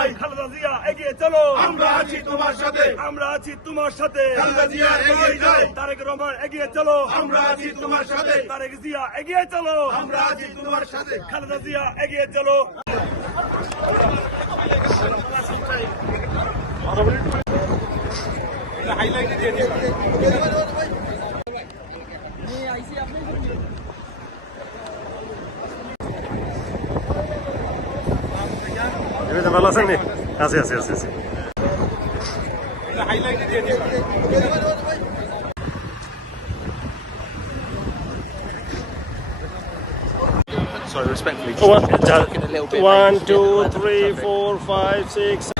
চলো আমরা আছি তোমার সাথে আমরা আছি তোমার সাথে খালেদা জিয়া এগিয়ে চলো আমরা আছি তোমার সাথে তারেক জিয়া এগিয়ে চলো আমরা আছি তোমার সাথে খালেদা জিয়া এগিয়ে চলো ये तो बाला सनी हाँ सी हाँ सी हाँ सी हाँ सी हाईलाइट दिया दिया sorry respectively one two three four five six